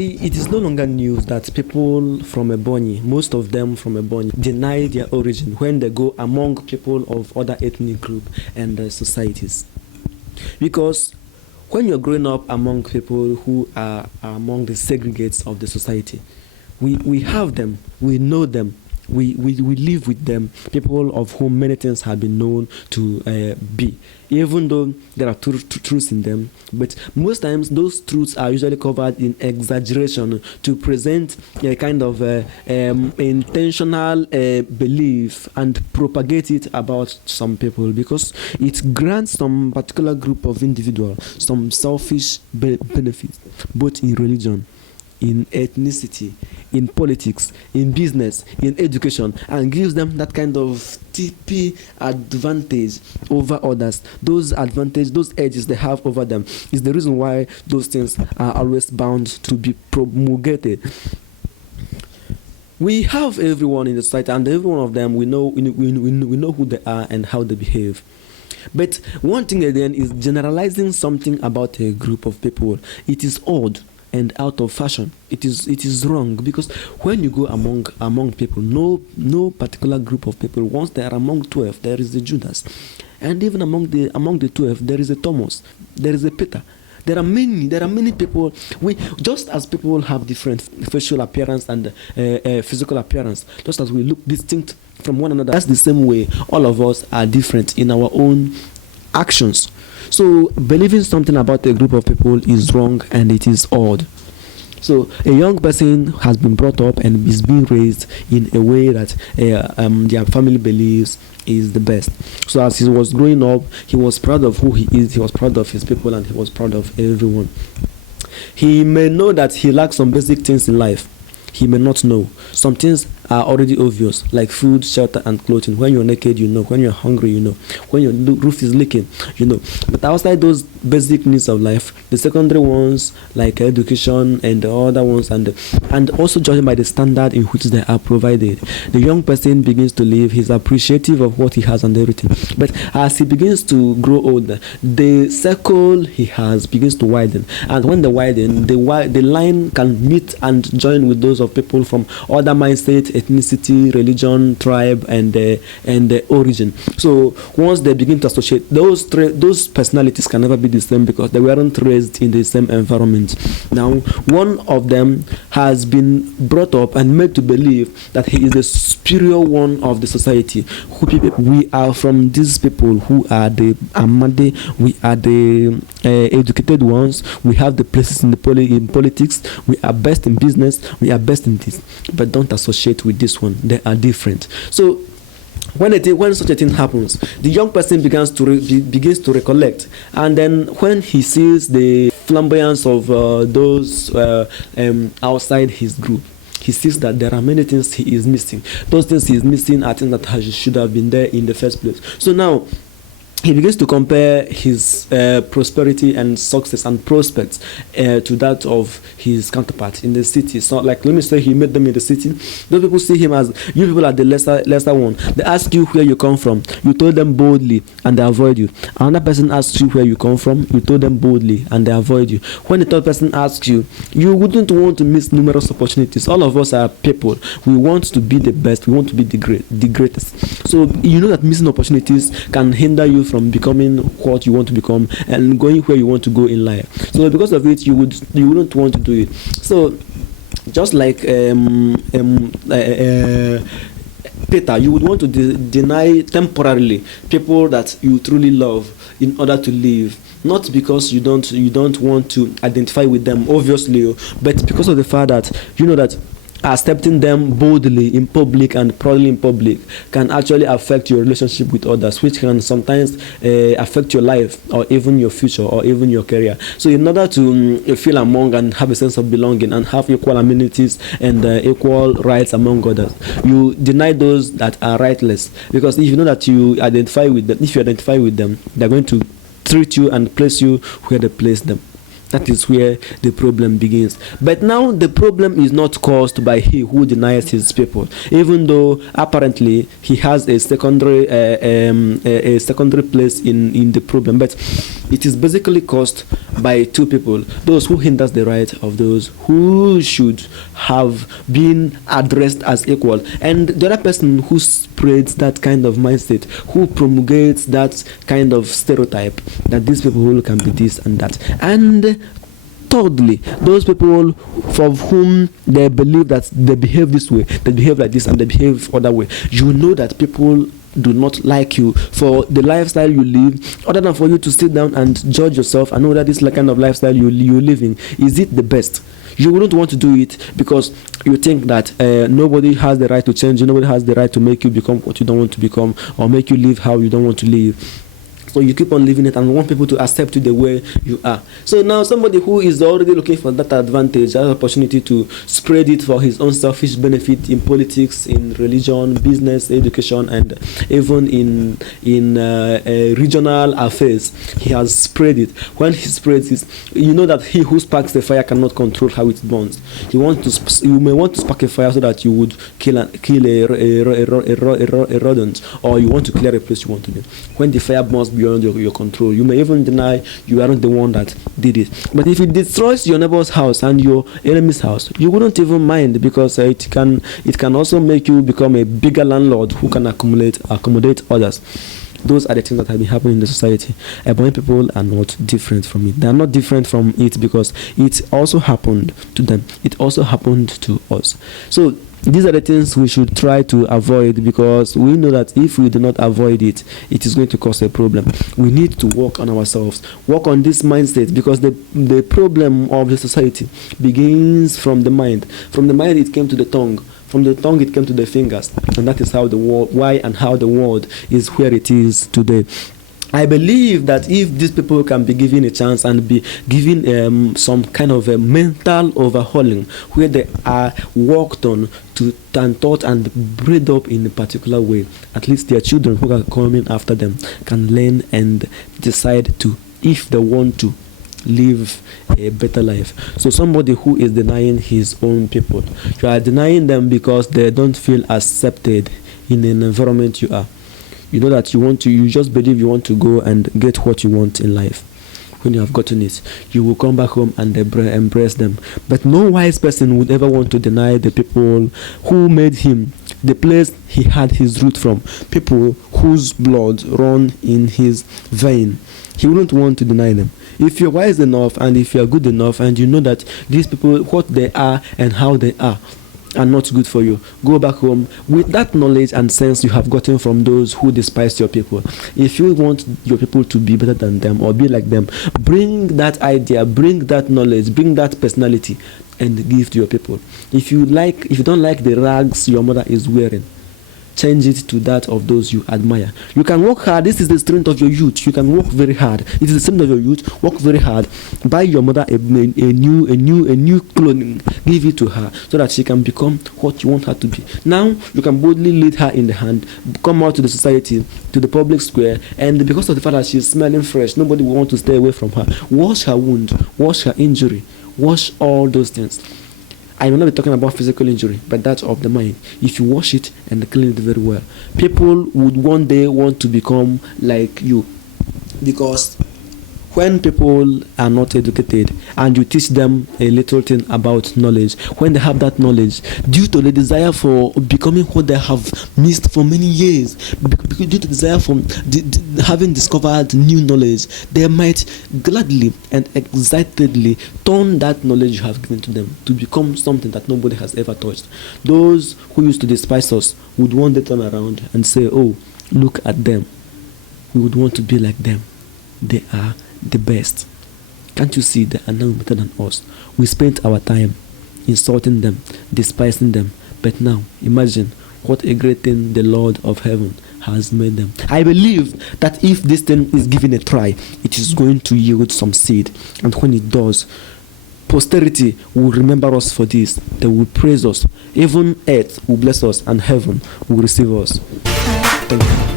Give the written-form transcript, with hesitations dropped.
It is no longer news that people from Ebonyi, most of them from Ebonyi, deny their origin when they go among people of other ethnic group and societies. Because when you're growing up among people who are among the segregates of the society, we have them, we know them, we live with them, people of whom many things have been known to be, even though there are truths in them. But most times those truths are usually covered in exaggeration to present a kind of intentional belief and propagate it about some people, because it grants some particular group of individuals some selfish benefits, both in religion, in ethnicity, in politics, in business, in education, and gives them that kind of TP advantage over others. Those advantage, those edges they have over them is the reason why those things are always bound to be promulgated. We have everyone in the society, and every one of them we know who they are and how they behave. But one thing again is generalizing something about a group of people. It is odd and out of fashion. It is wrong, because when you go among people, no particular group of people, once they are among 12, there is a Judas, and even among the 12, there is a Thomas, there is a Peter. There are many people. We, just as people have different facial appearance and physical appearance, just as we look distinct from one another, that's the same way all of us are different in our own actions. So believing something about a group of people is wrong and it is odd. So a young person has been brought up and is being raised in a way that their family believes is the best. So as he was growing up, he was proud of who he is, he was proud of his people, and he was proud of everyone. He may know that he lacks some basic things in life. He may not know. Some things are already obvious, like food, shelter, and clothing. When you're naked, you know. When you're hungry, you know. When your roof is leaking, you know. But outside those basic needs of life, the secondary ones, like education and the other ones, and also judging by the standard in which they are provided, the young person begins to live. He's appreciative of what he has and everything. But as he begins to grow older, the circle he has begins to widen. And when they widen, the line can meet and join with those of people from other mindset, ethnicity, religion, tribe, and origin. So once they begin to associate, those personalities can never be the same because they weren't raised in the same environment. Now, one of them has been brought up and made to believe that he is the superior one of the society. We are from these people who are the Amade, we are the educated ones, we have the places in politics, we are best in business, we are best in this. But don't associate with this one. They are different. So when such a thing happens, the young person begins to recollect, and then when he sees the flamboyance of those outside his group, he sees that there are many things he is missing. Those things he is missing are things that should have been there in the first place. So now he begins to compare his prosperity and success and prospects to that of his counterpart in the city. So, like, let me say he met them in the city. Those people see him as, you people are the lesser one. They ask you where you come from. You told them boldly and they avoid you. Another person asks you where you come from. You told them boldly and they avoid you. When the third person asks you, you wouldn't want to miss numerous opportunities. All of us are people. We want to be the best. We want to be the greatest. So you know that missing opportunities can hinder you from becoming what you want to become and going where you want to go in life. So because of it, you wouldn't want to do it. So just like Peter, you would want to deny temporarily people that you truly love in order to live. Not because you don't want to identify with them, obviously, but because of the fact that you know that accepting them boldly in public and proudly in public can actually affect your relationship with others, which can sometimes affect your life or even your future or even your career. So in order to feel among and have a sense of belonging and have equal amenities and equal rights among others, you deny those that are rightless, because if you know that you identify with them, they're going to treat you and place you where they place them. That is where the problem begins. But now the problem is not caused by he who denies his people, even though apparently he has a secondary place in the problem. But It is basically caused by two people: those who hinders the right of those who should have been addressed as equal, and the other person who spreads that kind of mindset, who promulgates that kind of stereotype that these people can be this and that. And thirdly, those people for whom they believe that they behave this way, they behave like this, and they behave other way. You know that people do not like you for the lifestyle you live, other than for you to sit down and judge yourself and know that this kind of lifestyle you're living, is it the best? You wouldn't want to do it because you think that nobody has the right to change you, nobody has the right to make you become what you don't want to become, or make you live how you don't want to live. So you keep on living it and want people to accept you the way you are. So now somebody who is already looking for that advantage, that opportunity to spread it for his own selfish benefit in politics, in religion, business, education, and even in regional affairs, he has spread it. When he spreads it, you know that he who sparks the fire cannot control how it burns. You may want to spark a fire so that you would kill a rodent, or you want to clear a place you want to be. When the fire burns beyond your control, you may even deny you aren't the one that did it. But if it destroys your neighbor's house and your enemy's house, you wouldn't even mind, because it can also make you become a bigger landlord who can accommodate others. Those are the things that have been happening in the society. Ebonyi people are not different from it. They are not different from it because it also happened to them. It also happened to us. So these are the things we should try to avoid, because we know that if we do not avoid it, it is going to cause a problem. We need to work on ourselves, work on this mindset, because the problem of the society begins from the mind. From the mind, it came to the tongue. From the tongue, it came to the fingers. And that is how the world, why and how the world is where it is today. I believe that if these people can be given a chance and be given some kind of a mental overhauling, where they are worked on and taught and bred up in a particular way, at least their children who are coming after them can learn and decide to, if they want to, live a better life. So somebody who is denying his own people, you are denying them because they don't feel accepted in the environment you are. You know that you just believe you want to go and get what you want in life. When you have gotten it, you will come back home and embrace them. But no wise person would ever want to deny the people who made him, the place he had his root from, people whose blood run in his vein. He wouldn't want to deny them. If you're wise enough and if you're good enough and you know that these people, what they are and how they are not good for you, go back home with that knowledge and sense you have gotten from those who despise your people. If you want your people to be better than them or be like them, bring that idea, bring that knowledge, bring that personality and give to your people. If you don't like the rags your mother is wearing, change it to that of those you admire. You can work hard. This is the strength of your youth. You can work very hard. It is the strength of your youth. Work very hard. Buy your mother a new clothing. Give it to her so that she can become what you want her to be. Now you can boldly lead her in the hand, come out to the society, to the public square, and because of the fact that she is smelling fresh, nobody will want to stay away from her. Wash her wound, wash her injury, wash all those things. I will not be talking about physical injury, but that of the mind. If you wash it and clean it very well, people would one day want to become like you. Because when people are not educated and you teach them a little thing about knowledge, when they have that knowledge, due to the desire for becoming what they have missed for many years, due to the desire for having discovered new knowledge, they might gladly and excitedly turn that knowledge you have given to them to become something that nobody has ever touched. Those who used to despise us would one day turn around and say, oh, look at them. We would want to be like them. They are the best. Can't you see they are now better than us? We spent our time insulting them, despising them, but now imagine what a great thing the Lord of heaven has made them. I believe that if this thing is given a try, it is going to yield some seed, and when it does, posterity will remember us for this. They will praise us. Even earth will bless us, and heaven will receive us. Thank you.